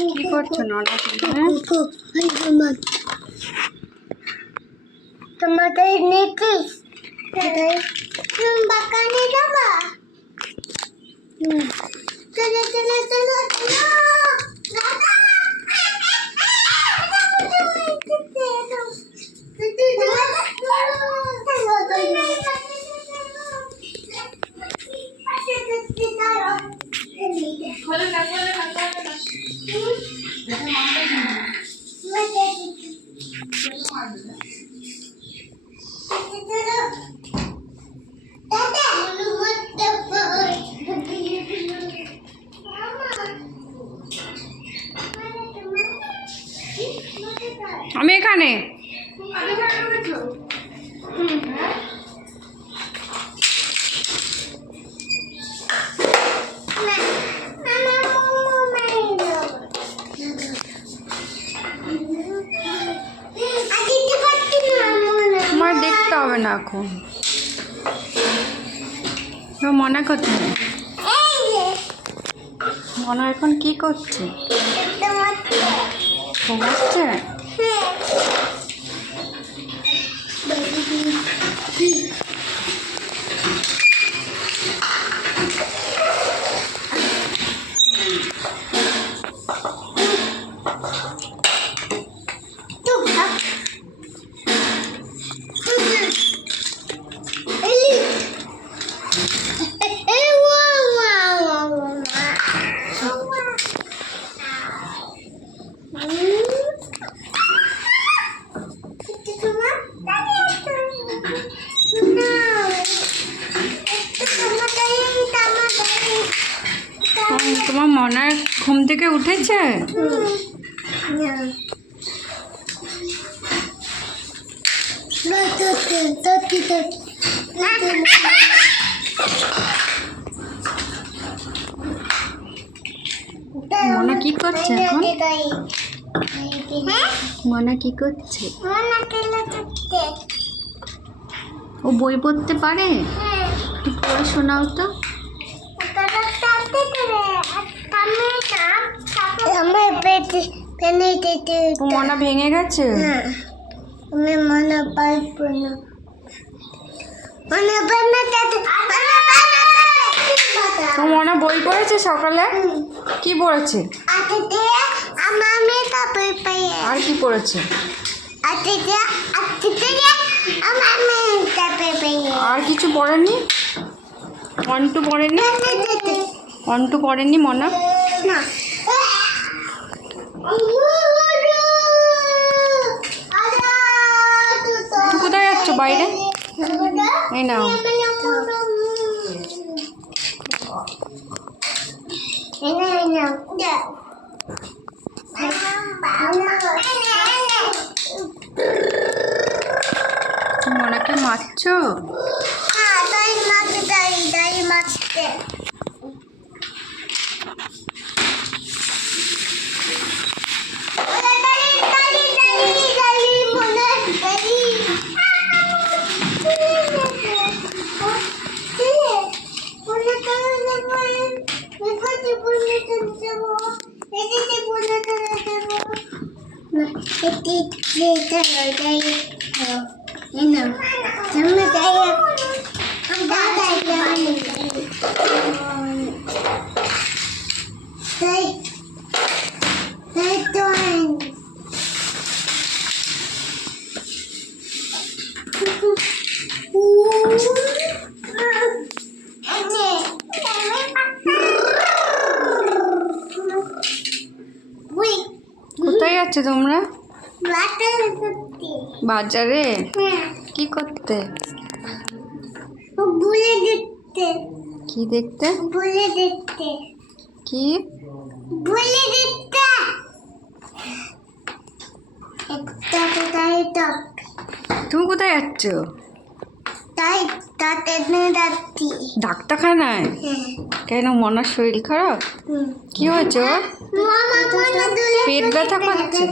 কি করছো ননা? তোমাদের নেতিস বাগানে যাবা? চলো চলো চলো দাদা আমি এখানে। আমার দেখতে হবে না এখন। মনে করছে মনে এখন কি করছে? ঘুমাচ্ছে? তোমার মনার ঘুম থেকে উঠেছে? মনা কি করছে এখন? মনা কি করছে? ও বই পড়তে পারে? একটু পড়ে শোনাও তো। মনা ভেঙে গেছে? আমি মনে পারবো না। তো মনা বই পড়েছে সকালে? কি পড়েছে? আর কি পড়েছে? আর কিছু পড়েনি? 1 2 পড়েনি? 1 2 পড়েনি মনা? না। কোথায় যাচ্ছ বাইরে? এই নাও। মনাকে মারছো? কোথায় যাচ্ছ তোমরা? বাজারে? কি করতে? বলে দেখতে। কি দেখতে? বলে দেখতে। কি বলে দেখতে? তুমি কোথায় যাচ্ছ? ডাক্তারখানায়? কেন, মনার শরীর খারাপ? কি হয়েছে? পেট ব্যথা করছে?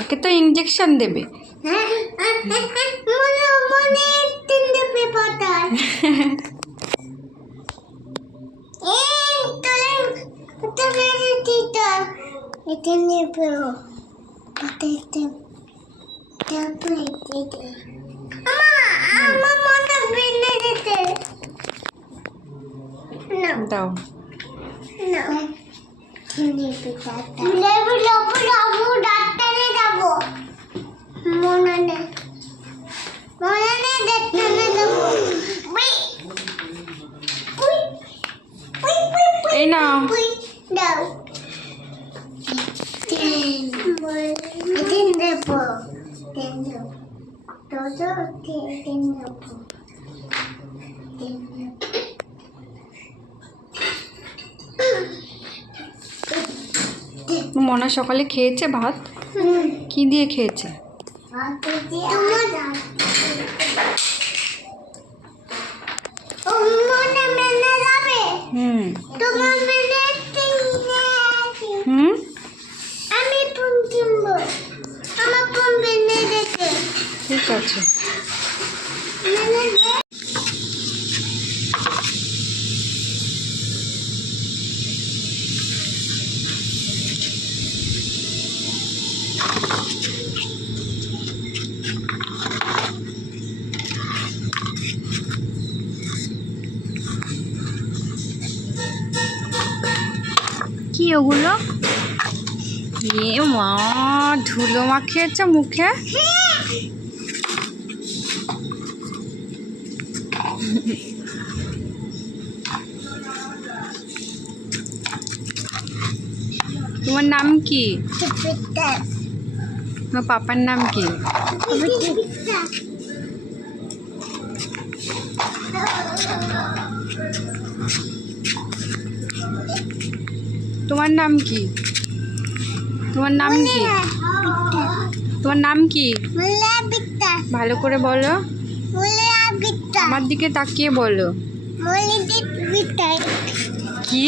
ওকে তো ইঞ্জেকশন দেবে। এটা নেব এটা তারপরে এটা আমার মনে বেলে দিতে না দাও। না লেবু লেবু লেবু ডাক্তারে যাবো মনে নেই ডাক্তারে যাবো এই নাও। দাও তিন দেবো তিন দেবো তিন দেবো মনা সকালে খেয়েছে ভাত? কি দিয়ে খেয়েছে? হুম হুম আমি ফোন কিনবো আমার ফোন বেনে দেখে ঠিক আছে। কি ওগুলো? এ মা, ধুলো মাখিয়েছে মুখে। তোমার নাম কি? তোমার পাপার নাম কি? তোমার নাম কি? তোমার নাম কি? তোমার নাম কি? ভালো করে বলো। আমার দিকে তাকিয়ে বলো। কি?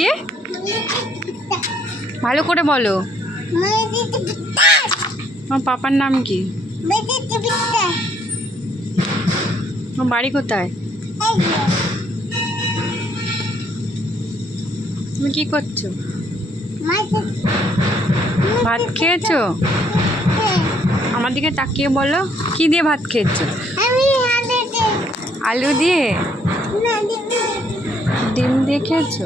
ভালো করে বলো। আমার পাপার নাম কি? আমার বাড়ি কোথায়? তুমি কি করছো? ভাত খেয়েছো? আমার দিকে তাকিয়ে বলো। কি দিয়ে ভাত খেয়েছো? আলু দিয়ে? ডিম দিয়ে খেয়েছো?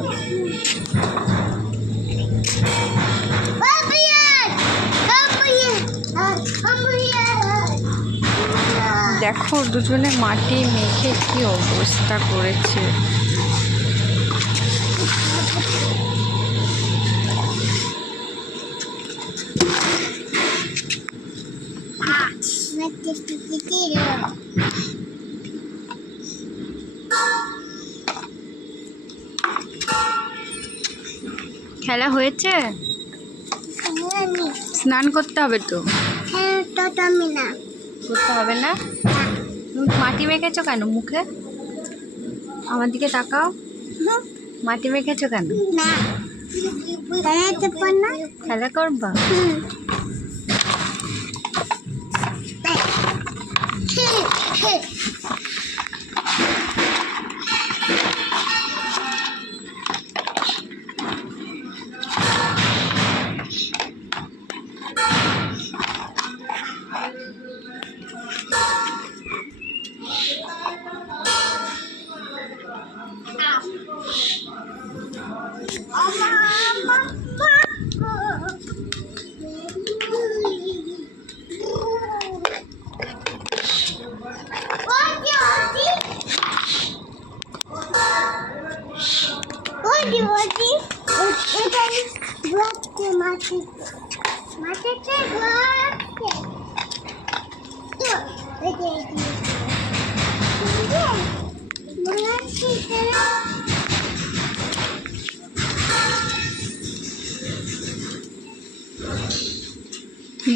দেখো দুজনে মাটি মেখে কি অবস্থা করেছে। খেলা হয়েছে? স্নান করতে হবে তো। করতে হবে না? তুমি মাটি মেখেছো কেন মুখে? আমার দিকে তাকাও। মাটি মেখেছো কেন? খেলা করবা?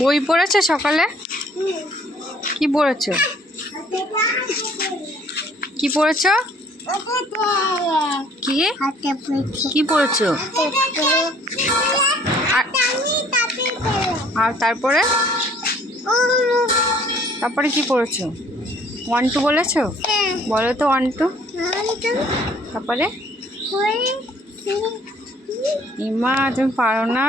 বই পড়েছো সকালে? কি পড়েছো? কি পড়েছো? কি কি পড়েছো? আর তারপরে তারপরে কি পড়েছো? 1 2 বলেছো? বলো তো 1 2। তারপরে ইমা তুমি পারো না?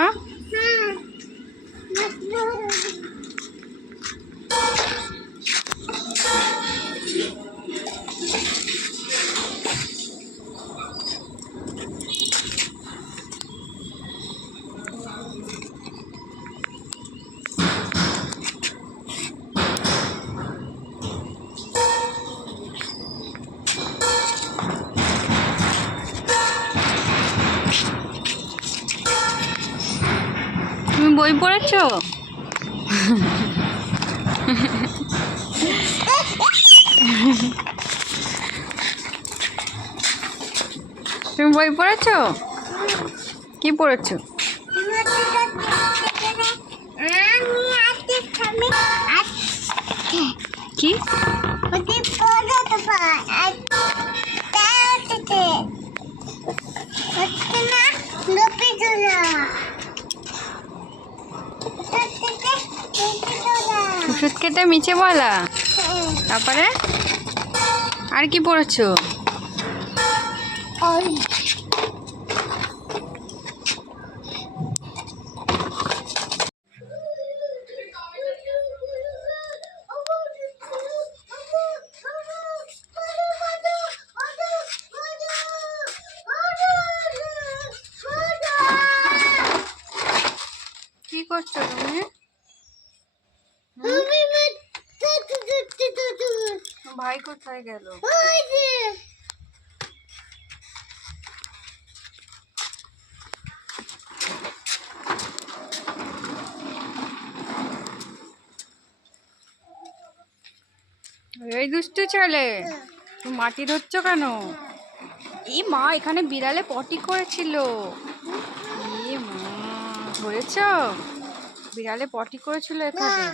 তুমি বই পড়েছো? তুমি বই পড়েছো? কি পড়েছো? কি? ওষুধ খেতে মিছে বলা। তারপরে আর কি পড়েছো? কি করছো তুমি? ভাই কোথায় গেল? এই দুষ্টু ছেলে, তুমি মাটি ধরছো কেন? এই মা, এখানে বিড়ালে পটি করেছিল। এই মা, ধরেছ? বিড়ালে পটি করেছিল এখানে।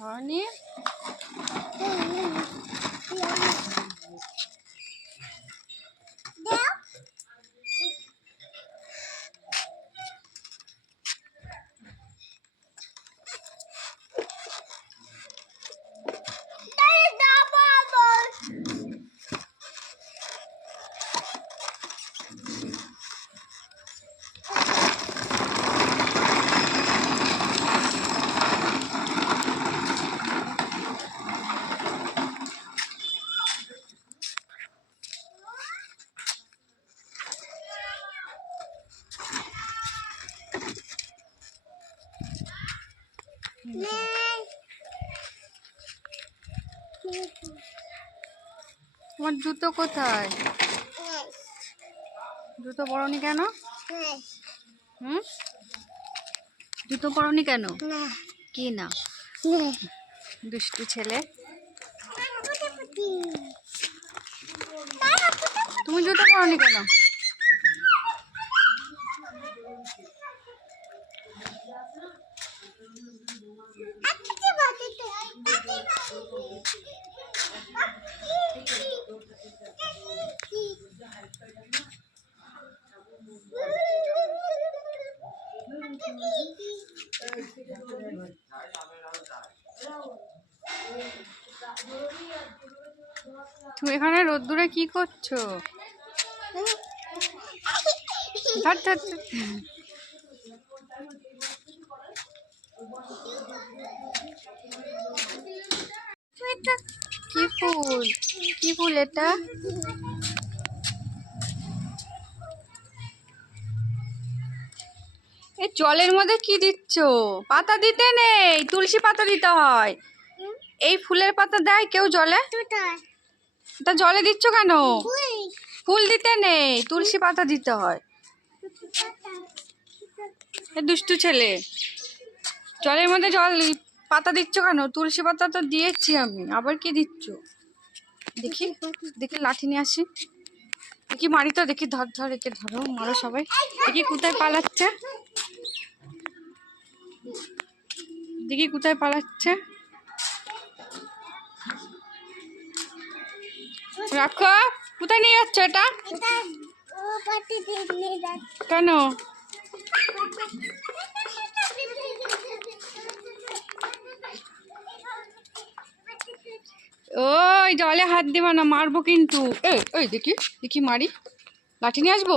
ধরনি? তোমার জুতো কোথায়? জুতো পরনি কেন? হুম, জুতো পরনি কেন? কি না? দুষ্টু ছেলে। তুমি জুতো পরনি কেন? তুমি এখানে রোদ্দুরে কি করছো? ধর ধর ধর। কি ফুল? কি ফুল এটা? এই জলের মধ্যে কি দিচ্ছ? পাতা দিতে নেই, তুলসী পাতা দিতে হয়। এই ফুলের পাতা দেয় কেউ জলে? তা জলে দিচ্ছ কেন? ফুল দিতে নেই, তুলসী পাতা দিতে হয়। এ দুষ্টু ছেলে, জলের মধ্যে পাতা দিচ্ছ কেন? তুলসী পাতা তো দিয়েছি আমি, আবার কি দিচ্ছ? দেখি দেখি, লাঠি নিয়ে আসি। দেখি মারি তো, দেখি। ধর ধর, একে ধরো, মারো সবাই। দেখি কোথায় পালাচ্ছে, দেখি কোথায় পালাচ্ছে। রাখো। কোথায় নিয়ে যাচ্ছ এটা? কেন? ওই জলে হাত দিবা না, মারবো কিন্তু। এই দেখি দেখি, মারি। লাঠি নিয়ে আসবো।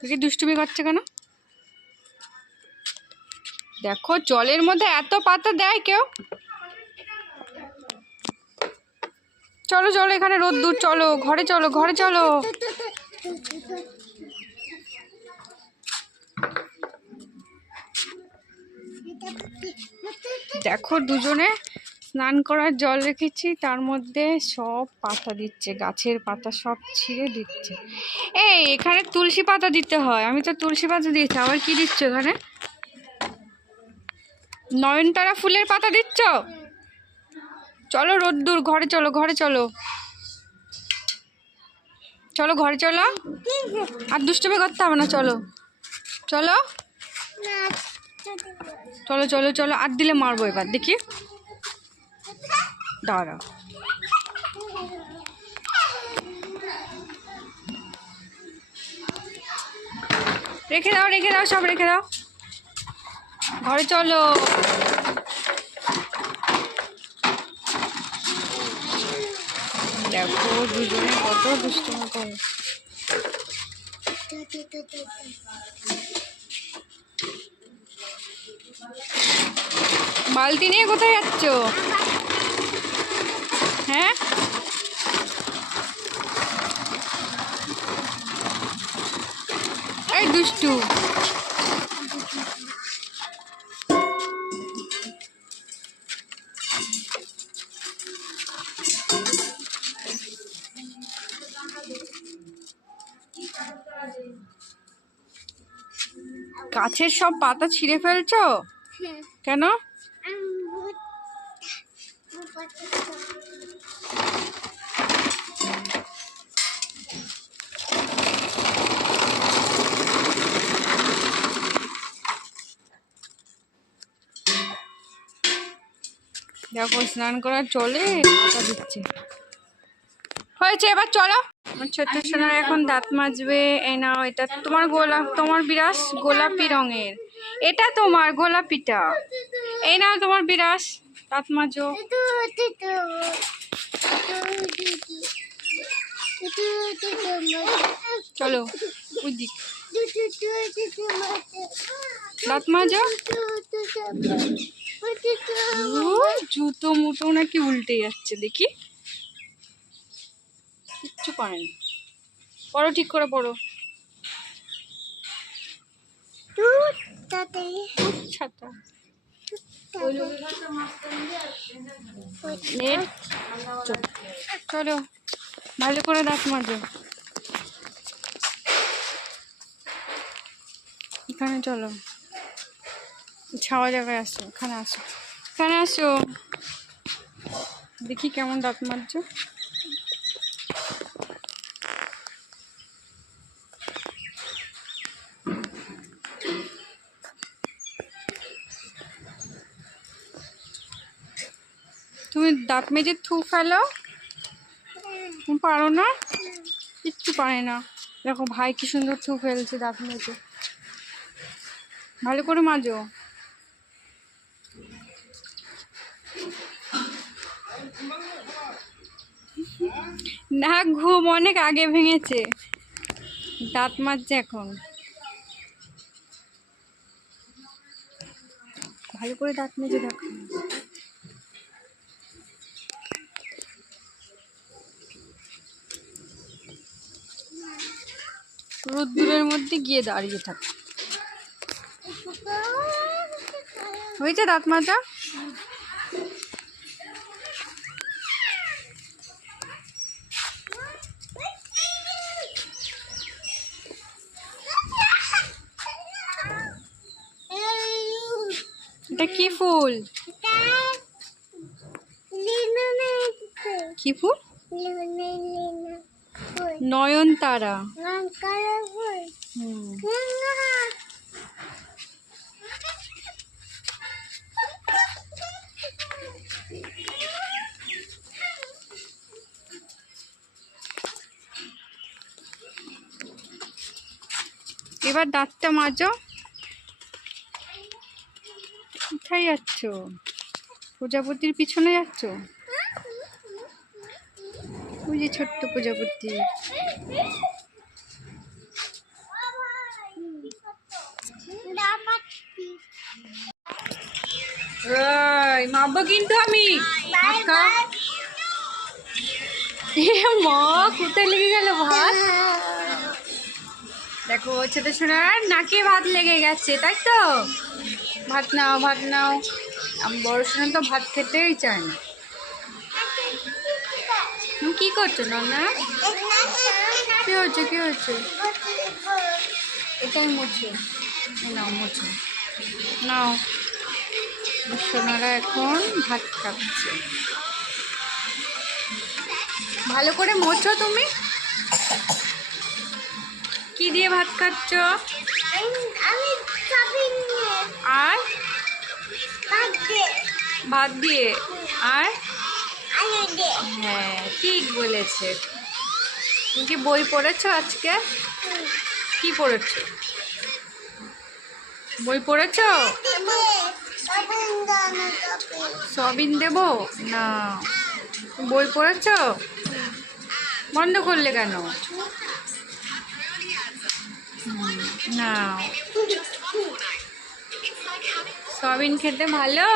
দেখি দুষ্টুমি করছে কেন? দেখো জলের মধ্যে এত পাতা দেয় কেউ। চলো চলো, এখানে রোদ্দুর, চলো ঘরে চলো, ঘরে চলো। দেখো দুজনে স্নান করার জল রেখেছি, তার মধ্যে সব পাতা দিচ্ছে, গাছের পাতা সব ছিঁড়ে দিচ্ছে। এই এখানে তুলসী পাতা দিতে হয়, আমি তো তুলসী পাতা দিয়েছি, আবার কি দিচ্ছ এখানে? নয়নতারা ফুলের পাতা দিচ্ছ? চলো রোদ্দুর, ঘরে চলো, ঘরে চলো, চলো ঘরে চলো। আর দুষ্টুমি করতে হবে না, চলো চলো চলো চলো চলো। আর দিলে মারবো এবার, দেখি, দাঁড়াও। রেখে দাও, রেখে দাও, সব রেখে দাও, ঘরে চলো। দেখো দুজনে কত দুষ্টুমি করে। বালতি নিয়ে কোথায় যাচ্ছ? হ্যাঁ, এই দুষ্টু। গাছের সব পাতা ছিঁড়ে ফেলছো কেন? দেখো স্নান করার চলে পাতা দিচ্ছে। হয়েছে, এবার চলো। আমার ছোট্ট সোনা এখন দাঁত মাজবে। এই নাও, এটা তোমার তোমার বিরাস গোলাপি রঙের, এটা তোমার গোলাপিটা। এই নাও তোমার বিরাস, দাঁত মাজো। চলো ওই দিক, দাঁত মাজো। জুতো মুটো নাকি উল্টে যাচ্ছে, দেখি, কিচ্ছু পারে না। পড়ো, ঠিক করে পড়ো। ছাতা চলো, ভালো করে দাঁত মাজো। এখানে চলো, ছাওয়া জায়গায় আসো, এখানে আসো, এখানে আসো, দেখি কেমন দাঁত মাজছো। তুমি দাঁত মেজে থু ফেলো, তুমি পারো না, কিচ্ছু পারে না। দেখো ভাই কি সুন্দর থু ফেলছে দাঁত মেজে। ভালো করে মাজো। না, ঘুম অনেক আগে ভেঙেছে, দাঁত মাজছে এখন। ভালো করে দাঁত মেজে দেখো। রোদ্দুরের মধ্যে গিয়ে দাঁড়িয়ে থাক। হয়েছে দাঁত মাজা? এটা কি ফুল? কি ফুল? নয়নতারা। এবার দাঁতটা মাজো। কোথায় যাচ্ছ? প্রজাপতির পিছনে যাচ্ছ? ওই যে ছোট্ট প্রজাপতি। এই মারবো কিন্তু আমি। ভাত খাও। এ মা, কোথায় লেগে গেল ভাত? দেখো ছোট সোনার নাকে ভাত লেগে গেছে, তাই তো? ভাত নাও, ভাত নাও। আমি বড় সোনা তো ভাত খেতেই চায় না। তুমি কি করছো নন্না? কি হচ্ছে, কি হচ্ছে? এটাই মুছে নাও, মুছে নাও। সোনারা এখন ভাত খাচ্ছে। ভালো করে মোছো তুমি। কি দিয়ে ভাত খাচ্ছ? আর ভাত দিয়ে আর হ্যাঁ, ঠিক বলেছে। তুমি কি বই পড়েছো আজকে? কি পড়েছো? বই পড়েছো? সবিন দেব না? বই পড়েছো? বন্ধ করলে কেন? না, সবিন খেতে ভালো।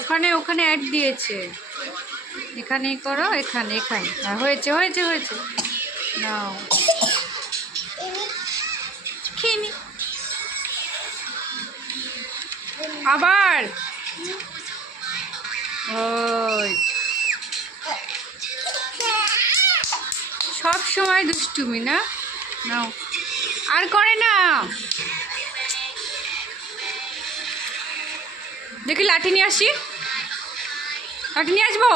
ওখানে ওখানে অ্যাড দিয়েছে, এখানে করো, এখানে এখানে। হ্যাঁ, হয়েছে হয়েছে হয়েছে। নাও খেয়ে নি। আবার ওই সব সময় দুষ্টুমি না? নাও, আর করে না। দেখি লাঠি নিয়ে আসি, লাঠি নিয়ে আসবো।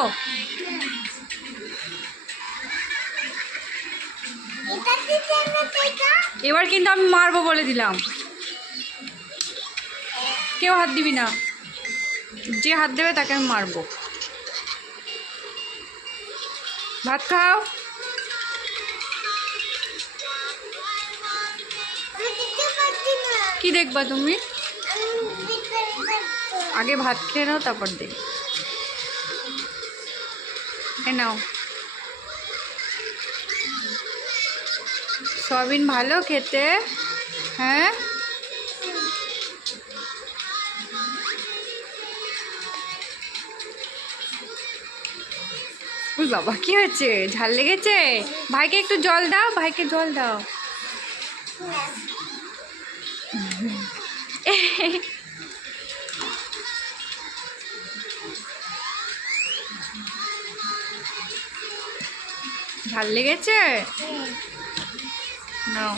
এবার কিন্তু আমি মারবো বলে দিলাম। কেউ হাত দিবি না, যে হাত দেবে তাকে আমি মারবো। ভাত খাও। কি দেখবা তুমি? আগে ভাত খেয়ে নাও, তারপর দেখ। এ নাও। সয়াবিন ভালো খেতে? হ্যাঁ, ওই বাবা, কি হয়েছে? ঝাল লেগেছে? ভাইকে একটু জল দাও, ভাইকে জল দাও। ঝাল লেগেছে? নাও।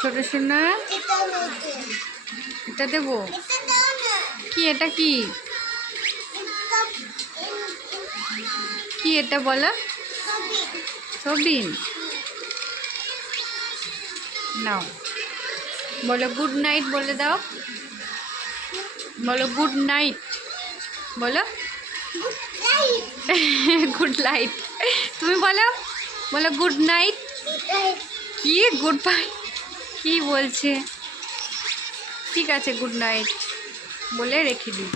ছোট সোনা, এটা দেবো? কি এটা? কি কি এটা বলো? সবিন নাও। বলো গুড নাইট বলে দাও। বলো গুড নাইট। বলো গুড লাইট। তুমি বলো, বলো গুড নাইট। কি গুড বাই? কি বলছে? ঠিক আছে, গুড নাইট বলে রেখে দিই।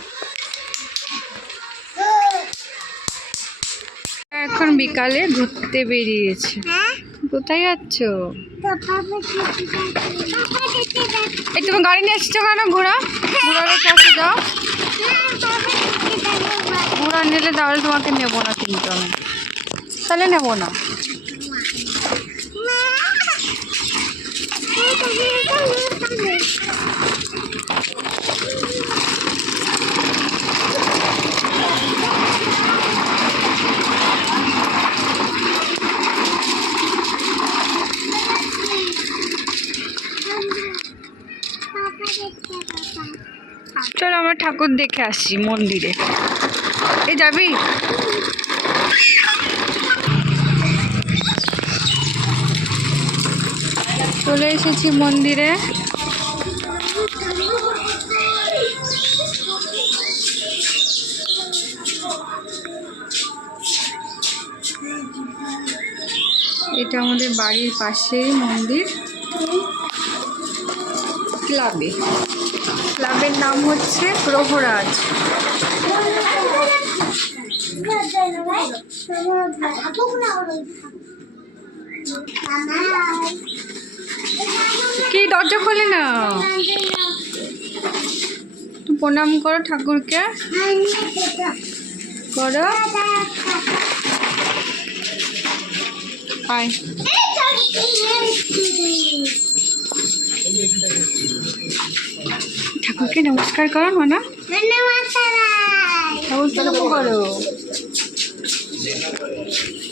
এখন বিকালে ঘুরতে বেরিয়েছে। কোথায় যাচ্ছ? এই তুমি গাড়ি নিয়ে এসছো কেন? ঘোড়া ঘোড়ার কাছে যাও। ঘোড়া নিলে তাহলে তোমাকে নেবো না, কিন্তু আমি তাহলে নেবো না। চলো আমরা ঠাকুর দেখে আসি মন্দিরে। এ যাবি? চলে এসেছি মন্দিরে। এটা আমাদের বাড়ির পাশেই মন্দির। ক্লাবের নাম হচ্ছে প্রভরাজ। কি দরজা খোলে না? প্রণাম করো ঠাকুরকে, করো। আয় ঠাকুরকে নমস্কার করো মানা। ঠাকুরকে নম করো,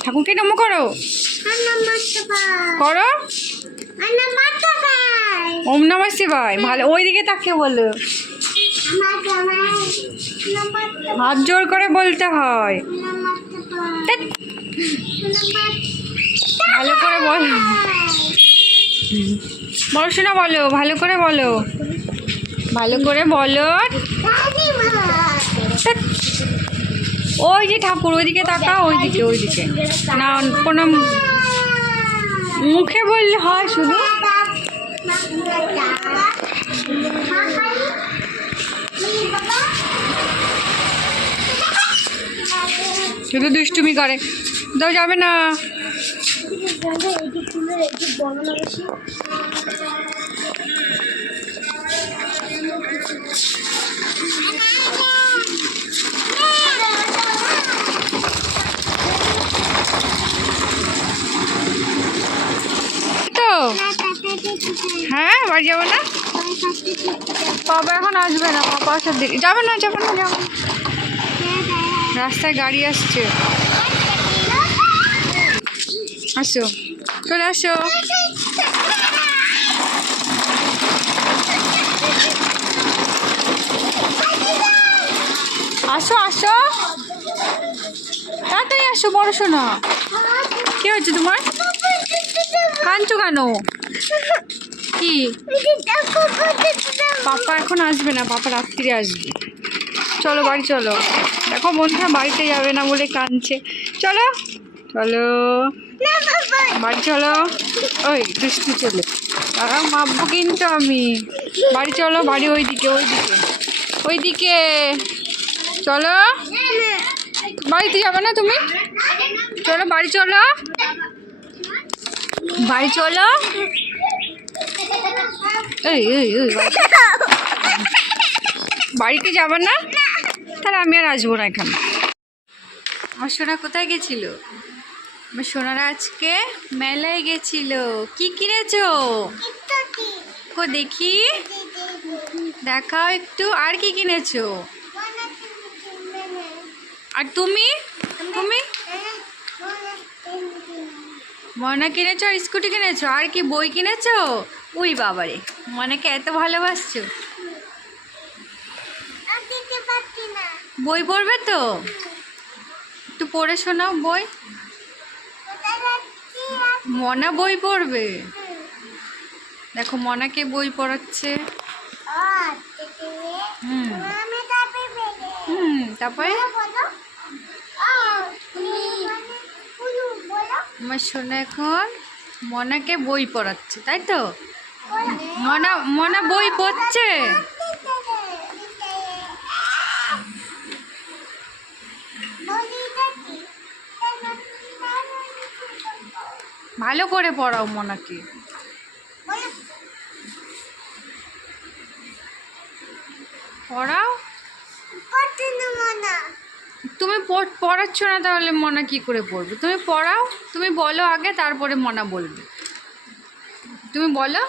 ঠাকুরকে নম করো, করো। ওম নমঃ শিবায়। ভালো, ওইদিকে তাকিয়ে বলো, হাত জোর করে বলতে হয়। ধ্যাৎ, ভালো করে বলো, বড় শোনা বলো, ভালো করে বলো, ভালো করে বলো। ধ্যাৎ, ওই যে ঠাকুর, ওইদিকে তাকা, ওইদিকে, ওইদিকে না, কোনো মুখে বললে হয় শুধু। শুধু দুষ্টুমি করে, দাও যাবে না। তো হ্যাঁ, বাড়ি যাবো না। বাবা এখন আসবে না, বাবা আসার দেরি। যাবে না, যাবে না, যাবে না। রাস্তায় গাড়ি আসছে, আসো, চলে আসো। আসো আসো, তাড়াতাড়ি আসো বড় শোনা। কি হয়েছে তোমার? কাঁদছো কেন? কি? পাপা এখন আসবে না, পাপা রাত্রিরে আসবে। চলো বাড়ি চলো। দেখো বন্ধুরা বাড়িতে যাবে না বলে কাঁদছে। চলো চলো বাড়ি চলো। ওই দুষ্টু চলে, মাপবো কিন্তু আমি। বাড়ি চলো, বাড়ি ওইদিকে, ওইদিকে, ওইদিকে চলো। বাড়িতে যাবে না তুমি? চলো বাড়ি চলো, বাড়ি চলো। এই এই এই বাড়িতে যাবে না? তাহলে আমি আর আসবো না এখানে। আমার সোনা কোথায় গেছিল? আমার সোনারা আজকে মেলায় গেছিল। কি কিনেছো? কো দেখি, দেখাও একটু। আর কি কিনেছো? আর তুমি? তুমি ময়না কিনেছো আর স্কুটি কিনেছো, আর কি বই কিনেছো? উই বাবারে, ময়নাকে এত ভালোবাসছো। বই পড়বে তো, একটু পড়ে শোনাও বই। মনা বই পড়বে। দেখো মনাকে বই পড়াচ্ছে। হুম হুম, তারপরে আমার সোনা এখন মনাকে বই পড়াচ্ছে, তাই তো? মনা মনা বই পড়ছে। ভালো করে পড়াও মনাকে। পড়াও। তুমি পড়াচ্ছ না, তাহলে মনা কি করে পড়বে? তুমি পড়াও, তুমি বলো আগে, তারপরে মনা বলবে। তুমি বলো।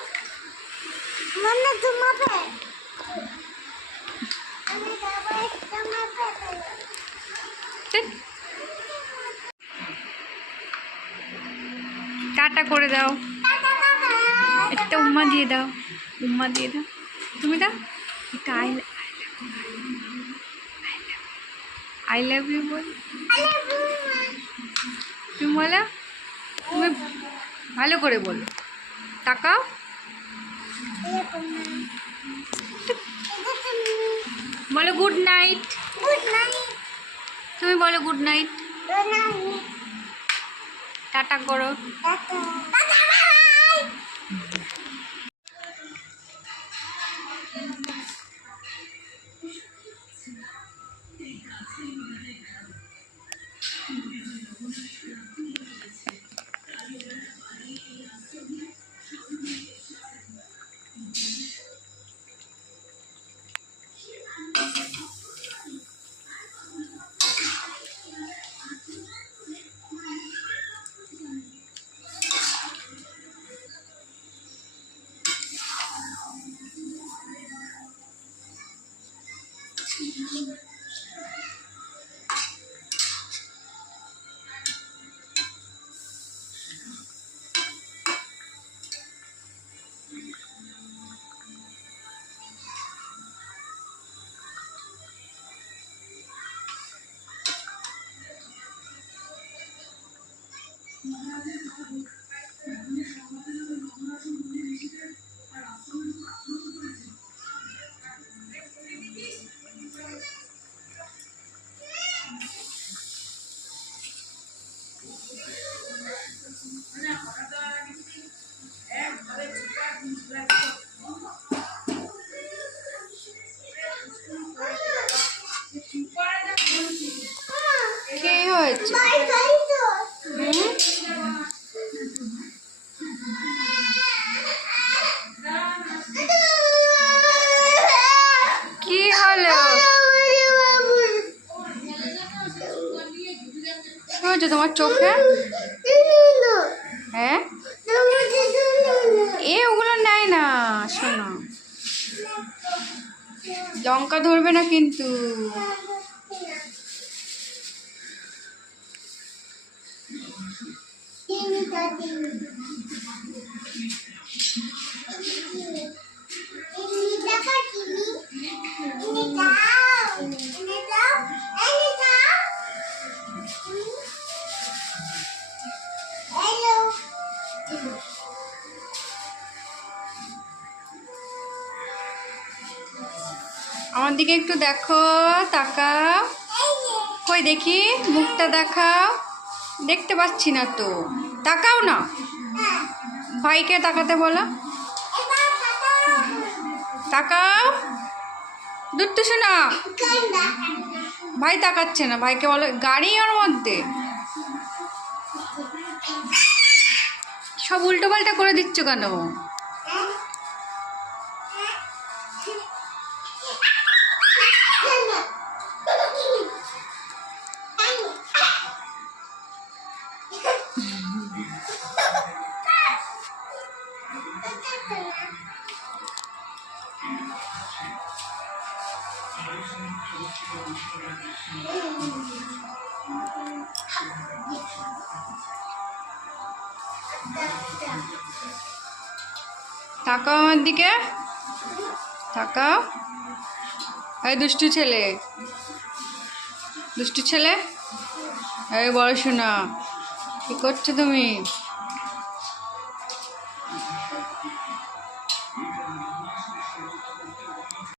টাটা করে দাও, একটা উম্মা দিয়ে দাও, উম্মা দিয়ে দাও। তুমি দাও একটা আই লাভ ইউ বল। তুমি বলো, তুমি ভালো করে বলো। তাকাও। বলো গুড নাইট। তুমি বলো গুড নাইট। টাটা করো। কি হয়েছে? বাই বাই তো হুম? কি হলো? কি হয়েছে তোমার চোখে? হ্যাঁ, ওগুলো নেয় না। শোনো, লঙ্কা ধরবে না কিন্তু। আমার দিকে একটু দেখো, তাকাও। কই দেখি, মুখটা দেখাও। দেখতে পাচ্ছি না তো, তাকাও না। ভাইকে তাকাতে বলো, তাকাও। দুট্টু শোনা, ভাই তাকাচ্ছে না। ভাইকে বলো, গাড়ি ওর মধ্যে। সব উল্টো পাল্টা করে দিচ্ছ কেন? তাকাও আমার দিকে, তাকাও। এই দুষ্টু ছেলে, দুষ্টু ছেলে, এই বড় শোনা, কি করছো তুমি?